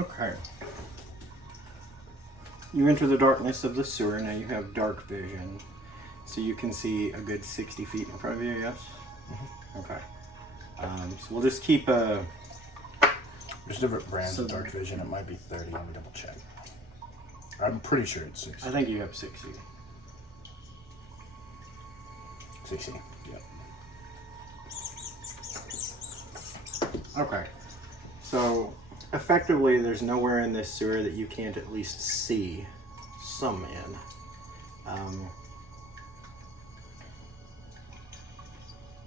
Okay. You enter the darkness of the sewer. Now you have dark vision. So you can see a good 60 feet in front of you, yes? Mm-hmm. Okay. So we'll just keep a... There's different brands of dark vision. It might be 30. Let me double check. I'm pretty sure it's 60. I think you have 60. 60, yep. Okay. So, effectively, there's nowhere in this sewer that you can't at least see some in.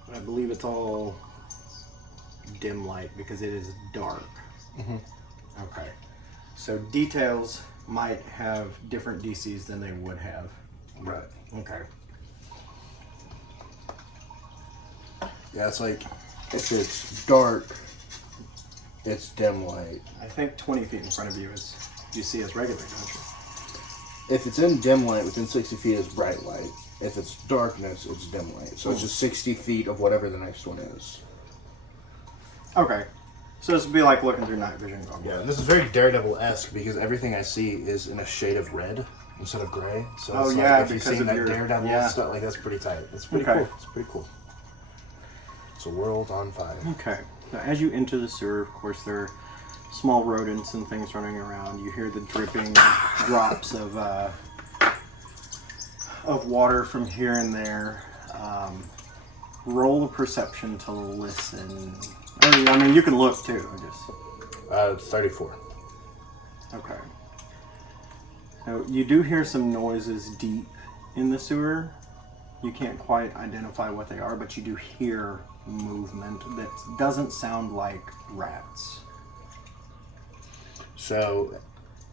But I believe it's all dim light because it is dark. Mm-hmm. Okay. So details might have different DCs than they would have. Right. Okay. Yeah, it's like, if it's dark, it's dim light. I think 20 feet in front of you is, you see as regular, don't you? If it's in dim light, within 60 feet is bright light. If it's darkness, it's dim light. So it's just 60 feet of whatever the next one is. Okay. So this would be like looking through night vision goggles. Yeah, this is very Daredevil-esque because everything I see is in a shade of red instead of gray. So it's if you've seen that Daredevil stuff, like that's pretty tight. That's pretty cool. It's pretty cool. It's a world on fire. Okay. So as you enter the sewer, of course, there are small rodents and things running around. You hear the dripping drops of water from here and there. Roll a perception to listen. I mean, you can look too. Just 34. Okay. So you do hear some noises deep in the sewer. You can't quite identify what they are, but you do hear movement that doesn't sound like rats. So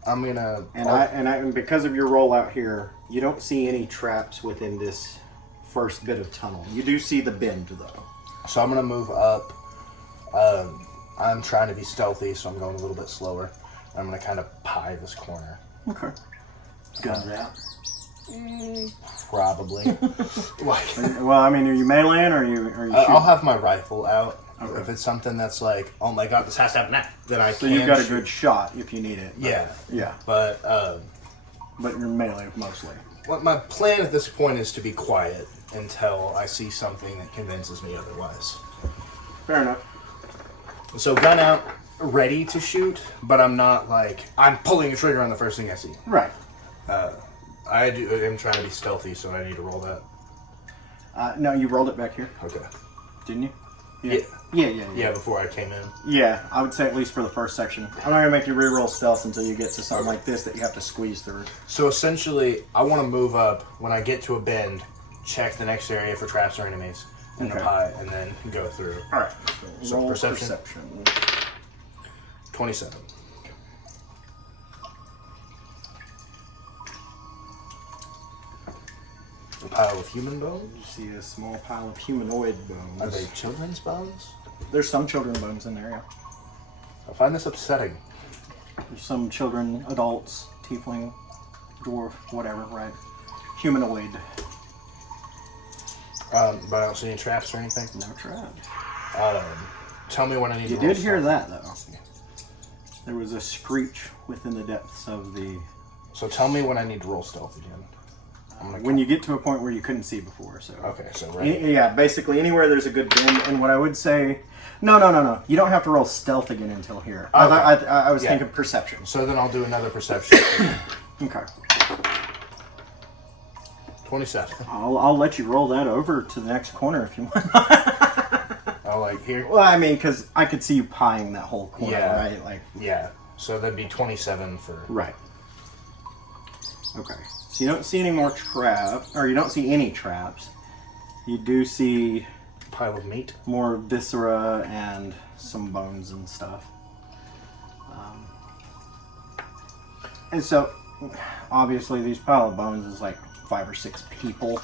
I'm gonna and because of your roll out here, you don't see any traps within this first bit of tunnel. You do see the bend though. So I'm gonna move up. I'm trying to be stealthy, so I'm going a little bit slower. I'm gonna kind of pie this corner. Okay. Guns out. Probably. Well, I mean, are you meleeing or are you shooting? I'll have my rifle out. Okay. If it's something that's like, oh my god, this has to happen now, then I can. So you've got a good shot if you need it. Yeah. Yeah. But you're melee mostly. what my plan at this point is to be quiet until I see something that convinces me otherwise. Fair enough. So gun out, ready to shoot, but I'm not like, I'm pulling the trigger on the first thing I see. Right. I'm trying to be stealthy, so I need to roll that. No, you rolled it back here, Okay. didn't you? Yeah. Yeah, before I came in. Yeah, I would say at least for the first section. I'm not going to make you re-roll stealth until you get to something like this that you have to squeeze through. So essentially, I want to move up. When I get to a bend, check the next area for traps or enemies in the pie, and then go through. Alright, so roll perception. 27. A pile of human bones? You see a small pile of humanoid bones. Are they children's bones? There's some children bones in there, yeah. I find this upsetting. There's some children, adults, tiefling, dwarf, whatever, right? Humanoid. But I don't see any traps or anything. No traps. Tell me when I need to You roll did hear stealth. that, though. There was a screech within the depths of the... So tell me when I need to roll stealth again. When you get to a point where you couldn't see before, so... Okay, so right. Yeah, basically anywhere there's a good bend, and what I would say... No. You don't have to roll stealth again until here. Okay. I was thinking perception. So then I'll do another perception. Okay. 27. I'll let you roll that over to the next corner if you want. Oh, like here? Well, I mean, because I could see you pieing that whole corner, right? Like, yeah. So that'd be 27 for... Right. Okay. So you don't see any more traps, or you don't see any traps. You do see... Pile of meat? More viscera and some bones and stuff. And so, obviously, these pile of bones is like 5 or 6 people.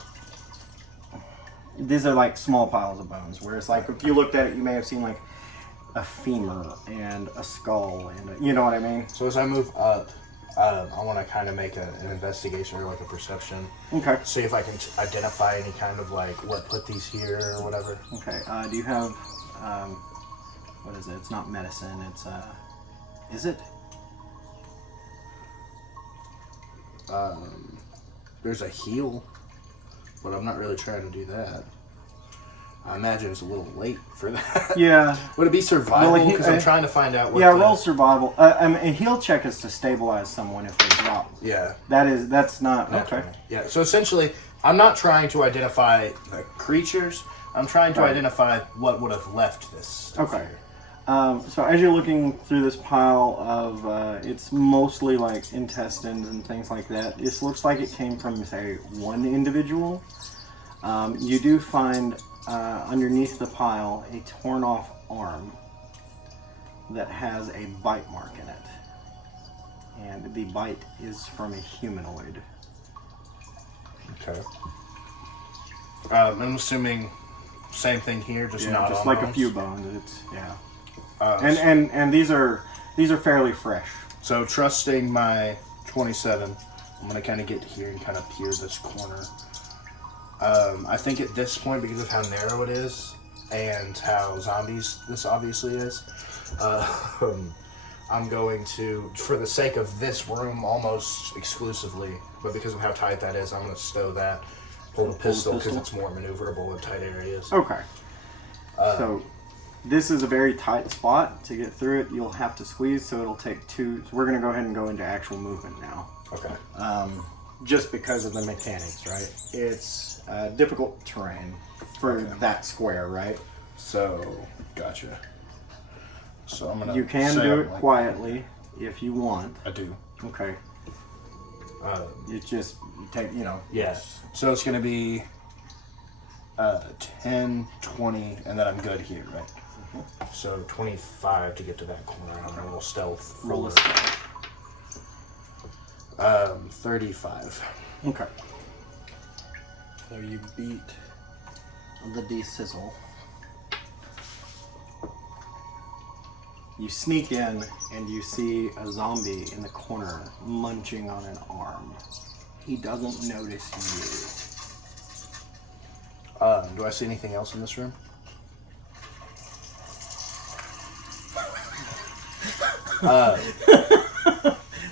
These are like small piles of bones, whereas like if you looked at it, you may have seen like a femur and a skull and you know what I mean? So as I move up, I want to kind of make an investigation or like a perception. Okay. See if I can identify any kind of like what put these here or whatever. Okay. Do you have what is it? It's not medicine. It's is it? There's a heal, but I'm not really trying to do that. I imagine it's a little late for that. Yeah. Would it be survival? Because I'm trying to find out what. Yeah, roll survival. I mean, a heal check is to stabilize someone if they drop. Yeah. That's not okay. Yeah. So essentially, I'm not trying to identify the creatures. I'm trying to identify what would have left this. Okay. So as you're looking through this pile of, it's mostly like intestines and things like that. This looks like it came from, say, one individual. You do find underneath the pile a torn off arm that has a bite mark in it. And the bite is from a humanoid. Okay. I'm assuming same thing here, just not just on like bones. A few bones. It's and these are fairly fresh. So trusting my 27, I'm gonna kind of get here and kind of peer this corner. I think at this point, because of how narrow it is and how zombies this obviously is, I'm going to, for the sake of this room almost exclusively, but because of how tight that is, I'm going to stow that, pull the pistol because it's more maneuverable in tight areas. Okay. So this is a very tight spot. To get through it, you'll have to squeeze, so it'll take two. So we're going to go ahead and go into actual movement now. Okay. Just because of the mechanics, right? It's difficult terrain for that square, right? So, gotcha. So I'm gonna. You can do it quietly if you want. I do. Okay. You just take, Yes. So it's gonna be 10, 20, and then I'm good here, right? Mm-hmm. So 25 to get to that corner. I'm gonna roll stealth. Roll a stealth. 35. Okay. So you beat the D-sizzle. You sneak in and you see a zombie in the corner munching on an arm. He doesn't notice you. Do I see anything else in this room?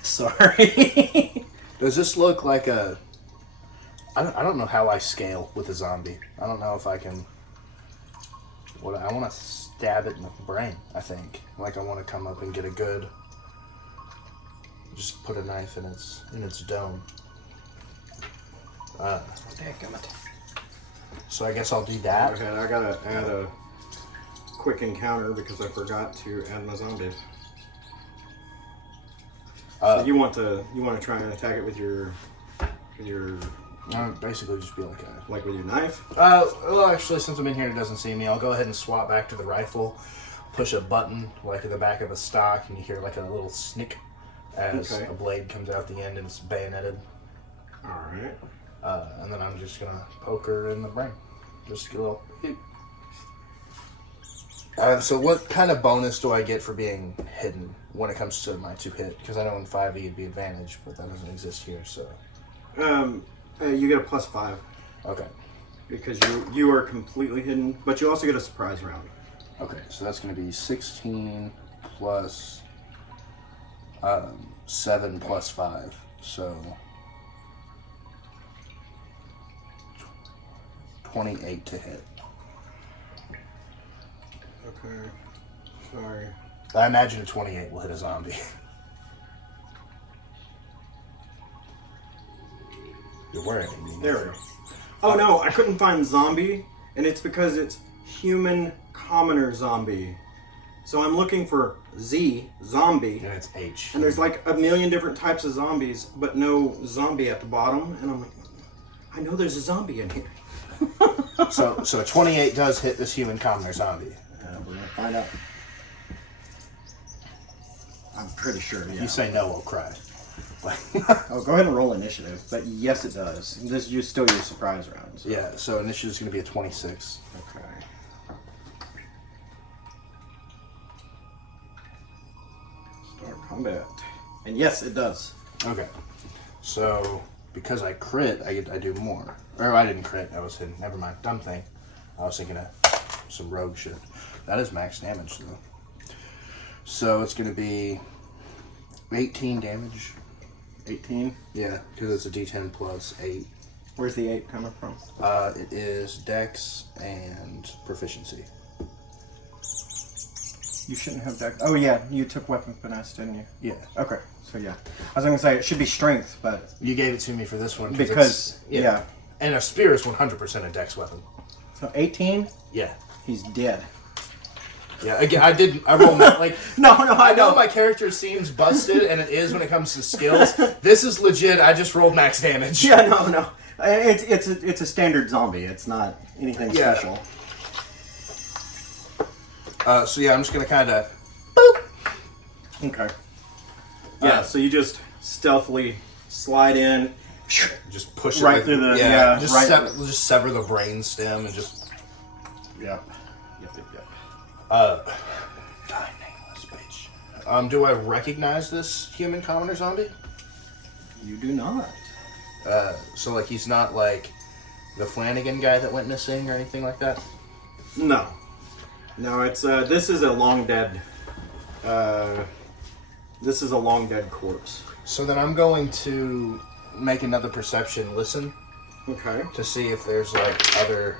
Sorry. Does this look like a... I don't know how I scale with a zombie. I don't know if I can... I want to stab it in the brain, I think. Like I want to come up and get a good... Just put a knife in its dome. So I guess I'll do that. Okay, I gotta add a quick encounter because I forgot to add my zombies. So you want to try and attack it with your basically just be like a... Like with your knife? Well, actually, since I'm in here and it doesn't see me, I'll go ahead and swap back to the rifle, push a button, like at the back of the stock, and you hear like a little snick as a blade comes out the end and it's bayoneted. Alright. And then I'm just gonna poke her in the brain. Just get a little... so what kind of bonus do I get for being hidden when it comes to my 2-hit? Because I know in 5e it'd be advantage, but that doesn't exist here, so... You get a +5. Okay. Because you are completely hidden, but you also get a surprise round. Okay, so that's going to be 16 plus 7 plus 5, so 28 to hit. Okay, sorry. I imagine a 28 will hit a zombie. You're wearing it. There we go. Oh no, I couldn't find zombie, and it's because it's human commoner zombie. So I'm looking for Z, zombie. And it's H. And there's like a million different types of zombies, but no zombie at the bottom. And I'm like, I know there's a zombie in here. So 28 does hit this human commoner zombie. We're gonna find out. I'm pretty sure, yeah. If you say no, I'll cry. Oh, go ahead and roll initiative. But yes, it does. This is still your surprise round. So. Yeah, so initiative's going to be a 26. Okay. Start combat. And yes, it does. Okay. So, because I crit, I do more. Or I didn't crit, I was hidden. Never mind. Dumb thing. I was thinking of some rogue shit. That is max damage, though. So, it's going to be 18 damage. 18? Yeah, because it's a D10 plus 8. Where's the 8 coming from? It is Dex and proficiency. You shouldn't have dex. Oh yeah, you took weapon finesse, didn't you? Yeah. Okay, so yeah. I was going to say it should be strength, but... You gave it to me for this one. Because, yeah. And a spear is 100% a dex weapon. So 18? Yeah. He's dead. Yeah, again, I roll like... No, I know my character seems busted, and it is when it comes to skills. This is legit, I just rolled max damage. Yeah, no. It's a standard zombie. It's not anything special. So yeah, I'm just gonna kind of... Okay. Yeah, so you just stealthily slide in. Just push right it through the... just sever the brain stem and just... Yep. Die nameless bitch. Do I recognize this human, common, or zombie? You do not. So like he's not like the Flanagan guy that went missing or anything like that? No. No, it's this is a long dead corpse. So then I'm going to make another perception listen. Okay. To see if there's like other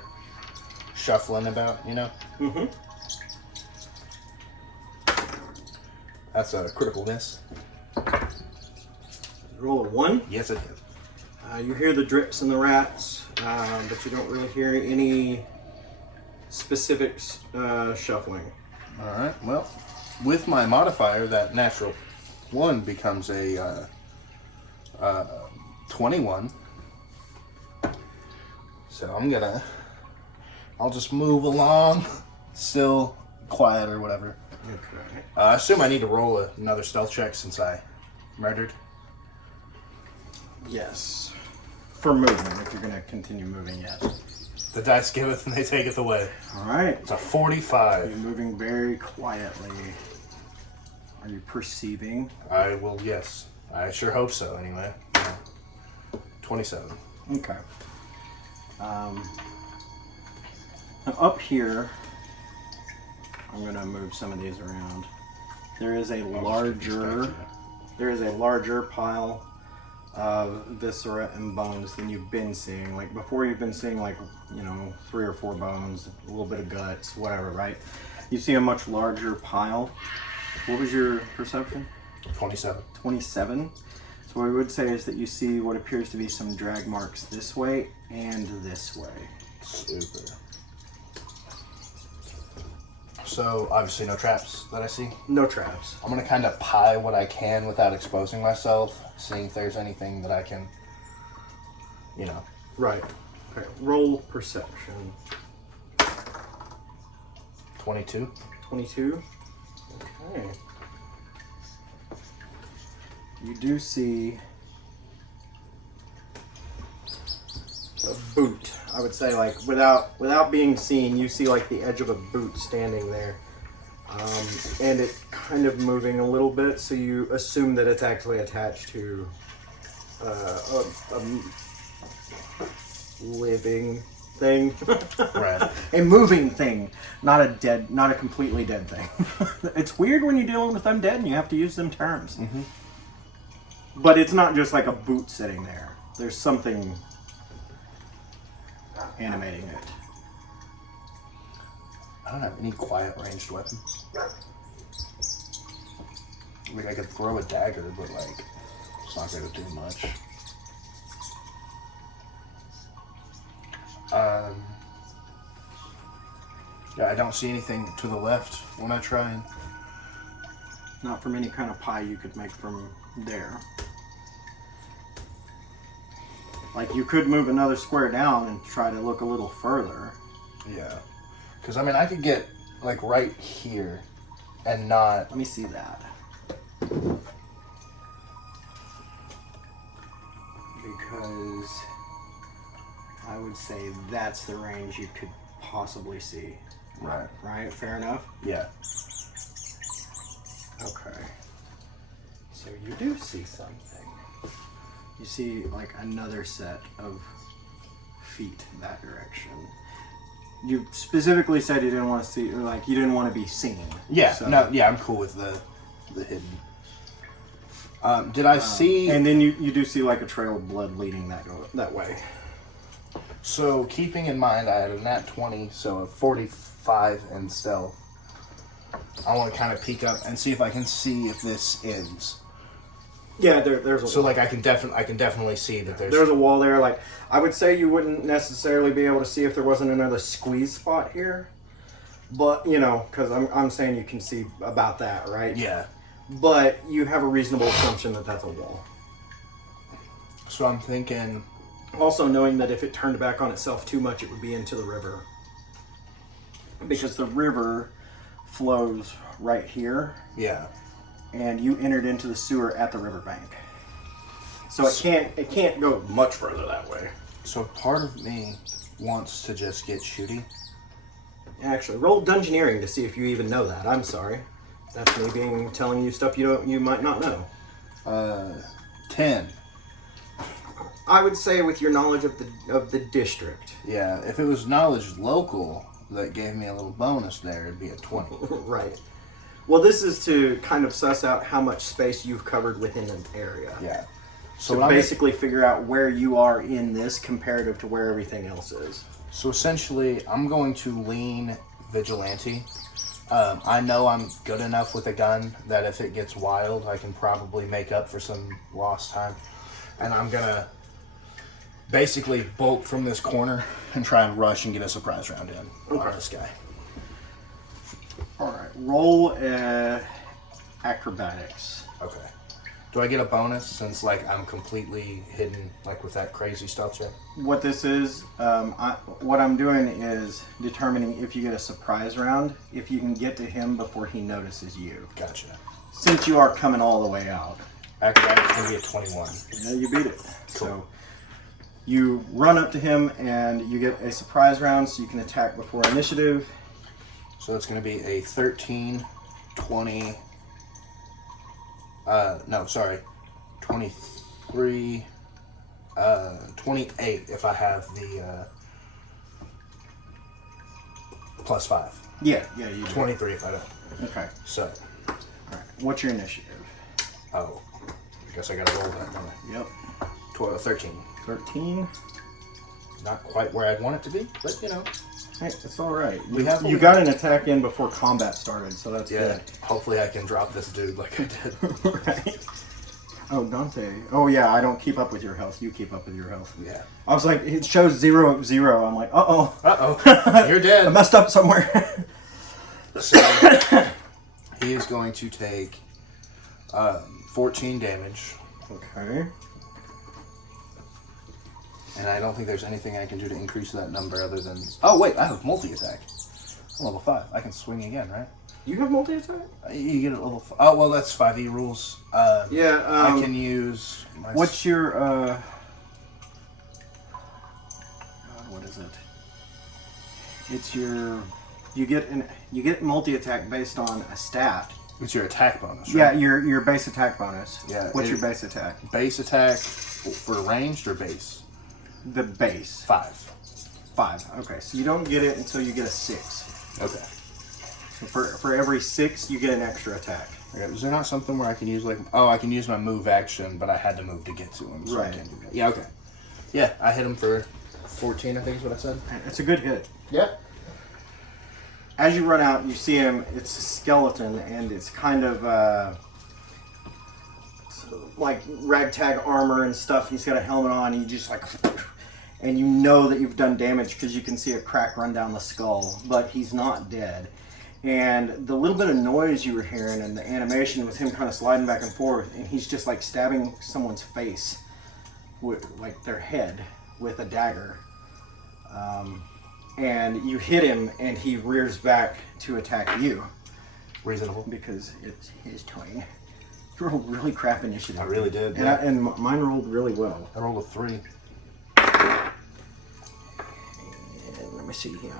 shuffling about, you know? Mm-hmm. That's a critical miss. Roll a 1. Yes, it did. You hear the drips and the rats, but you don't really hear any specific shuffling. All right. Well, with my modifier, that natural 1 becomes a 21. So I'll just move along, still quiet or whatever. Okay. I assume I need to roll another stealth check since I murdered. Yes. For movement, if you're going to continue moving, yes. The dice giveth and they taketh away. Alright. It's a 45. You're moving very quietly. Are you perceiving? I will, yes. I sure hope so, anyway. 27. Okay. Now up here, I'm going to move some of these around. There is a larger pile of viscera and bones than you've been seeing. Like before, you've been seeing 3 or 4 bones, a little bit of guts, whatever, right? You see a much larger pile. What was your perception? 27. 27. So what I would say is that you see what appears to be some drag marks this way and this way. Super. So, obviously no traps that I see? No traps. I'm going to kind of pie what I can without exposing myself, seeing if there's anything that I can, Right. Okay, roll perception. 22. 22? Okay. You do see a boot. I would say, without being seen, you see the edge of a boot standing there, and it kind of moving a little bit. So you assume that it's actually attached to a living thing, Right? A moving thing, not a completely dead thing. It's weird when you're dealing with undead and you have to use them terms. Mm-hmm. But it's not just like a boot sitting there. There's something animating it. I don't have any quiet ranged weapons. I could throw a dagger, but it's not going to do much. Yeah, I don't see anything to the left when I try and... Not from any kind of pie you could make from there. You could move another square down and try to look a little further. Yeah. Because, I could get, right here and not... Let me see that. Because I would say that's the range you could possibly see. Right. Right? Fair enough? Yeah. Okay. So you do see something. You see another set of feet that direction. You specifically said you didn't want to see, you didn't want to be seen. Yeah, so. No, yeah, I'm cool with the hidden. Did I see... And then you do see like a trail of blood leading that way. So, keeping in mind I had a nat 20, so a 45 in stealth. I want to kind of peek up and see if I can see if this ends. Yeah, there's a so wall. Like I can definitely see that there's a wall there. Like I would say you wouldn't necessarily be able to see if there wasn't another squeeze spot here, but you know, because I'm saying you can see about that, right? Yeah. But you have a reasonable assumption that that's a wall. So I'm thinking. Also knowing that if it turned back on itself too much, it would be into the river, because the river flows right here. Yeah. And you entered into the sewer at the riverbank, so it can't go much further that way. So part of me wants to just get shooty. Actually, roll dungeoneering to see if you even know that. I'm sorry, that's me telling you stuff you might not know. 10. I would say with your knowledge of the district. Yeah, if it was knowledge local that gave me a little bonus there, it'd be a 20. Right. Well, this is to kind of suss out how much space you've covered within an area. Yeah. So basically figure out where you are in this comparative to where everything else is. So essentially, I'm going to lean vigilante. I know I'm good enough with a gun that if it gets wild, I can probably make up for some lost time. And I'm going to basically bolt from this corner and try and rush and get a surprise round in on this guy. Alright, roll acrobatics. Okay. Do I get a bonus since, like, I'm completely hidden, like, with that crazy stealth check? What this is, what I'm doing is determining if you get a surprise round, if you can get to him before he notices you. Gotcha. Since you are coming all the way out. Acrobatics can be a 21. Yeah, you beat it. Cool. So, you run up to him and you get a surprise round so you can attack before initiative. So it's going to be a 13, 20, 23, 28 if I have the plus 5. Yeah, you do. 23 if I don't. Okay. So. Alright, what's your initiative? Oh, I guess I got to roll that, don't I? Yep. 13. 13. Not quite where I'd want it to be, but you know. Hey, it's alright. You got an attack in before combat started, so that's good. Hopefully I can drop this dude like I did. Right. Oh, Donte. Oh, yeah, I don't keep up with your health. You keep up with your health. Yeah. I was like, it shows 0, 0. I'm like, uh-oh. Uh-oh. You're dead. I messed up somewhere. So, he is going to take 14 damage. Okay. And I don't think there's anything I can do to increase that number other than... Oh, wait, I have multi-attack. I'm level 5. I can swing again, right? You have multi-attack? You get it level 5. Oh, well, that's 5e rules. I can use... What's your... what is it? It's your... You get multi-attack based on a stat. It's your attack bonus, right? Yeah, your base attack bonus. Yeah. What's your base attack? Base attack for ranged or base? The base. 5. 5. Okay, so you don't get it until you get a 6. Okay. So for every 6, you get an extra attack. Okay. Is there not something where I can use like... Oh, I can use my move action, but I had to move to get to him, so right. I can't do that. Yeah, okay. Yeah, I hit him for 14, I think is what I said. It's a good hit. Yeah. As you run out, you see him. It's a skeleton, and it's kind of like ragtag armor and stuff. He's got a helmet on. And you just like, and you know that you've done damage because you can see a crack run down the skull. But he's not dead. And the little bit of noise you were hearing and the animation was him kind of sliding back and forth, and he's just like stabbing someone's face with like their head with a dagger. And you hit him, and he rears back to attack you. Reasonable. Because it's his turn. You rolled really crap initiative. I really did. And mine rolled really well. I rolled a 3. And let me see here.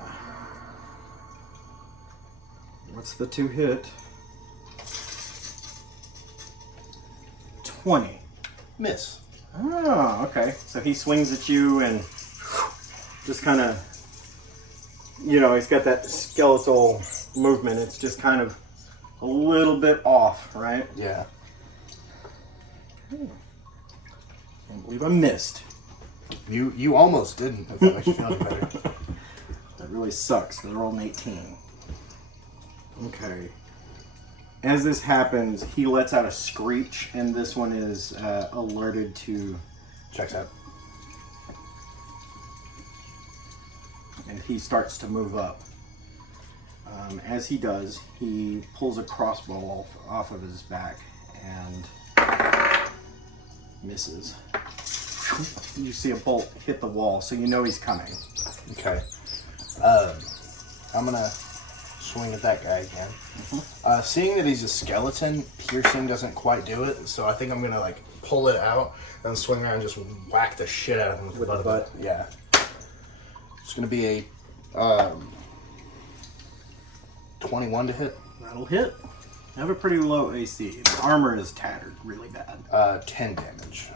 What's the 2 hit? 20. Miss. Oh, okay. So he swings at you and just kind of... You know, he's got that skeletal movement. It's just kind of a little bit off, right? Yeah. Can't believe I missed. You almost didn't, if that makes you feel any better. That really sucks, because I rolled an 18. Okay. As this happens, he lets out a screech, and this one is alerted to... Checks out. And he starts to move up. As he does, he pulls a crossbow off of his back and misses. You see a bolt hit the wall, so you know he's coming. Okay. I'm gonna swing at that guy again. Seeing that he's a skeleton, piercing doesn't quite do it, so I think I'm gonna like pull it out and swing around and just whack the shit out of him with the butt. Yeah. It's gonna be a 21 to hit. That'll hit. I have a pretty low AC. The armor is tattered really bad. 10 damage.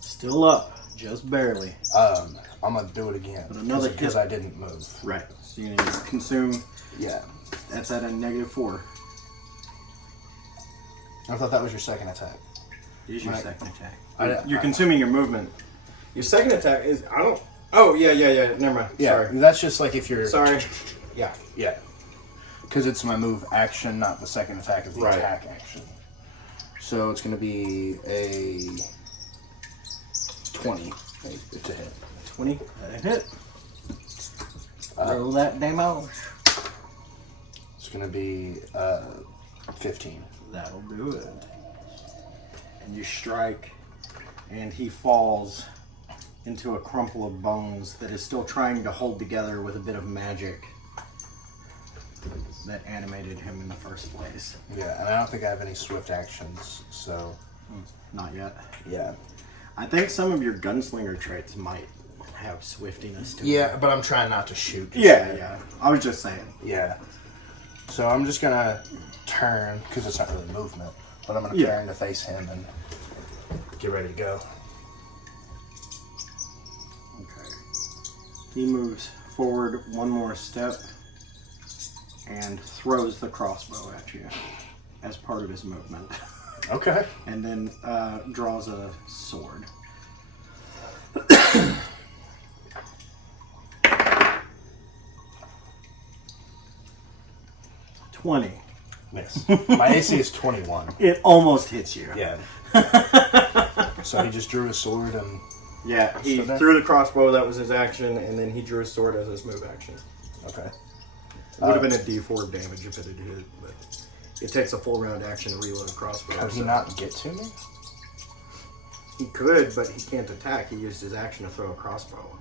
Still up, just barely. I'm gonna do it again. But another because I didn't move. Right. So you need to consume. Yeah. That's at a -4. I thought that was your second attack. It is your second attack. You're consuming your movement. Your second attack is Oh yeah. Never mind. Yeah. Sorry. That's just like if you're. Sorry. Yeah. Yeah. Because it's my move action, not the second attack of the attack action. So it's gonna be a 20 to hit. 20 a hit. Roll that damage. It's gonna be 15. That'll do it. And you strike, and he falls into a crumple of bones that is still trying to hold together with a bit of magic that animated him in the first place. Yeah, and I don't think I have any swift actions, so... Not yet. Yeah. I think some of your gunslinger traits might have swiftiness to Yeah, them. but I'm trying not to shoot. Yeah. I was just saying. Yeah. So I'm just gonna turn, because it's not really movement, but I'm gonna turn to face him and get ready to go. Okay. He moves forward one more step and throws the crossbow at you as part of his movement. Okay. And then draws a sword. $20. Miss. My AC is 21. It almost hits you. Yeah. So he just drew his sword and... Yeah, he threw the crossbow, that was his action, and then he drew his sword as his move action. Okay. It would have been a D4 damage if it had hit, but it takes a full round action to reload a crossbow. Could he not get to me? He could, but he can't attack. He used his action to throw a crossbow.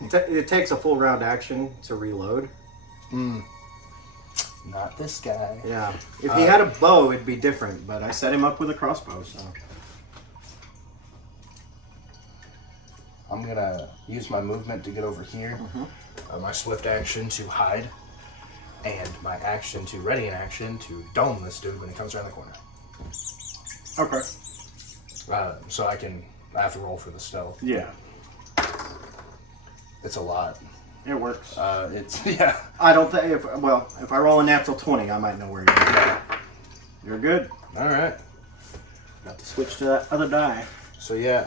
It takes a full round action to reload. Not this guy. Yeah. If he had a bow, it'd be different, but I set him up with a crossbow, so... I'm gonna use my movement to get over here, my swift action to hide, and my action to ready an action to dome this dude when he comes around the corner. Okay. So I have to roll for the stealth. Yeah. It's a lot. It works. Yeah. I don't think, if I roll a natural 20, I might know where you're at. You're good. All right. Got to switch to that other die. So yeah,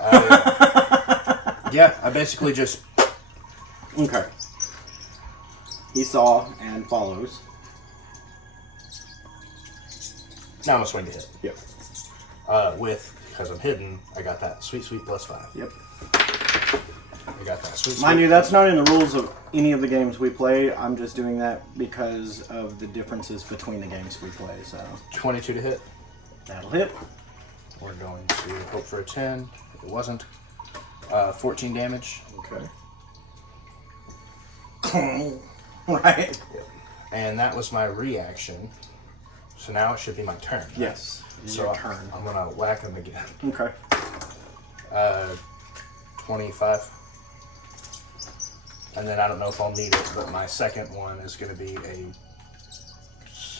I basically just... Okay. He saw and follows. Now I'm gonna swing to hit. Yep. Because I'm hidden, I got that sweet +5. Yep. I got that sweet. Mind you, that's not in the rules of any of the games we play. I'm just doing that because of the differences between the games we play, so... 22 to hit. That'll hit. We're going to hope for a 10. It wasn't. 14 damage. Okay. Right. And that was my reaction. So now it should be my turn. Right? Yes. So Your turn. I'm going to whack him again. Okay. 25. And then I don't know if I'll need it, but my second one is going to be a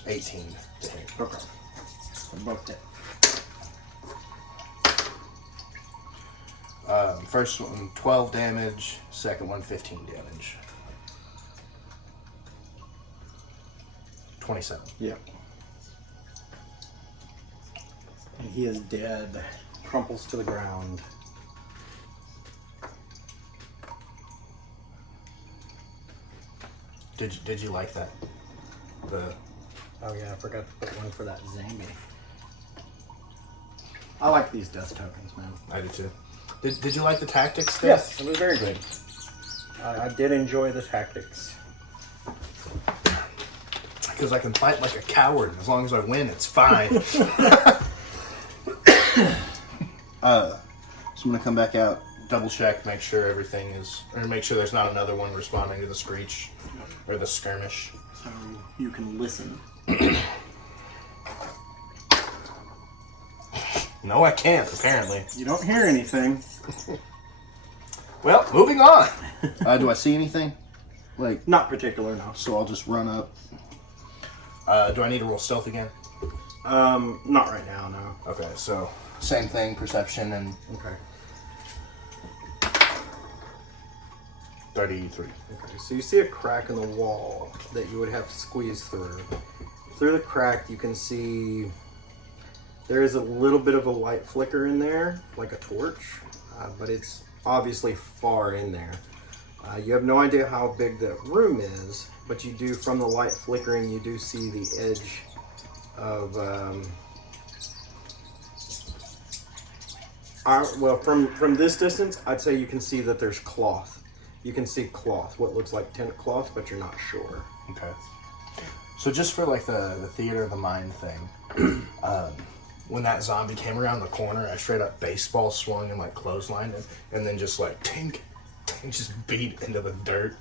18 to hit. Okay. Both hit. First one, 12 damage. Second one, 15 damage. 27. Yeah. And he is dead. Crumples to the ground. Did you like that? Oh yeah, I forgot to put one for that zombie. I like these death tokens, man. I do too. Did you like the tactics stuff? Yes, it was very good. I did enjoy the tactics. Because I can fight like a coward. As long as I win, it's fine. So I'm gonna come back out. Double check, make sure everything is, or make sure there's not another one responding to the screech or the skirmish. So you can listen. No, I can't. Apparently. You don't hear anything. Well, moving on. Do I see anything? Like, Not particular, no. so I'll just run up. Do I need to roll stealth again? Not right now, no. Okay, so same thing, perception and Okay. 33. Okay, so you see a crack in the wall that you would have to squeeze through. Through the crack, you can see there is a little bit of a light flicker in there, like a torch, but it's obviously far in there. You have no idea how big the room is, but you do, from the light flickering, you do see the edge of, well, from this distance, I'd say you can see that there's cloth. You can see cloth, what looks like tent cloth, but you're not sure. Okay. So just for like the theater of the mind thing, when that zombie came around the corner, I straight up baseball swung and like clotheslined him, and then just like tink, just beat into the dirt.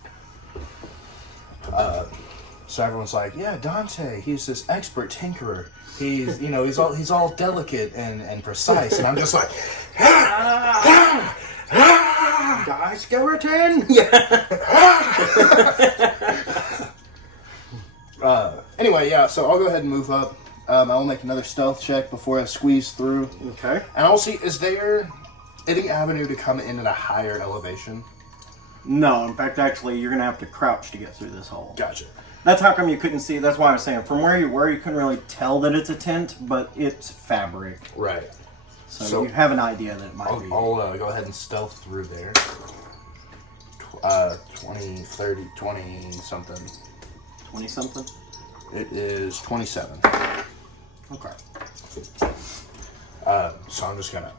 So everyone's like, "Yeah, Donte, he's this expert tinkerer. He's he's all delicate and precise." And I'm just like, Die, skeleton! Anyway, yeah. So I'll go ahead and move up. I will make another stealth check before I squeeze through. Okay. And I'll see, is there any avenue to come in at a higher elevation? No, in fact, actually, you're going to have to crouch to get through this hole. Gotcha. That's how come you couldn't see. That's why I was saying, from where you were, you couldn't really tell that it's a tent, but it's fabric. Right. So you have an idea that it might be. I'll go ahead and stealth through there. 20, 30, 20 something. 20 something? It is 27. Okay. So I'm just gonna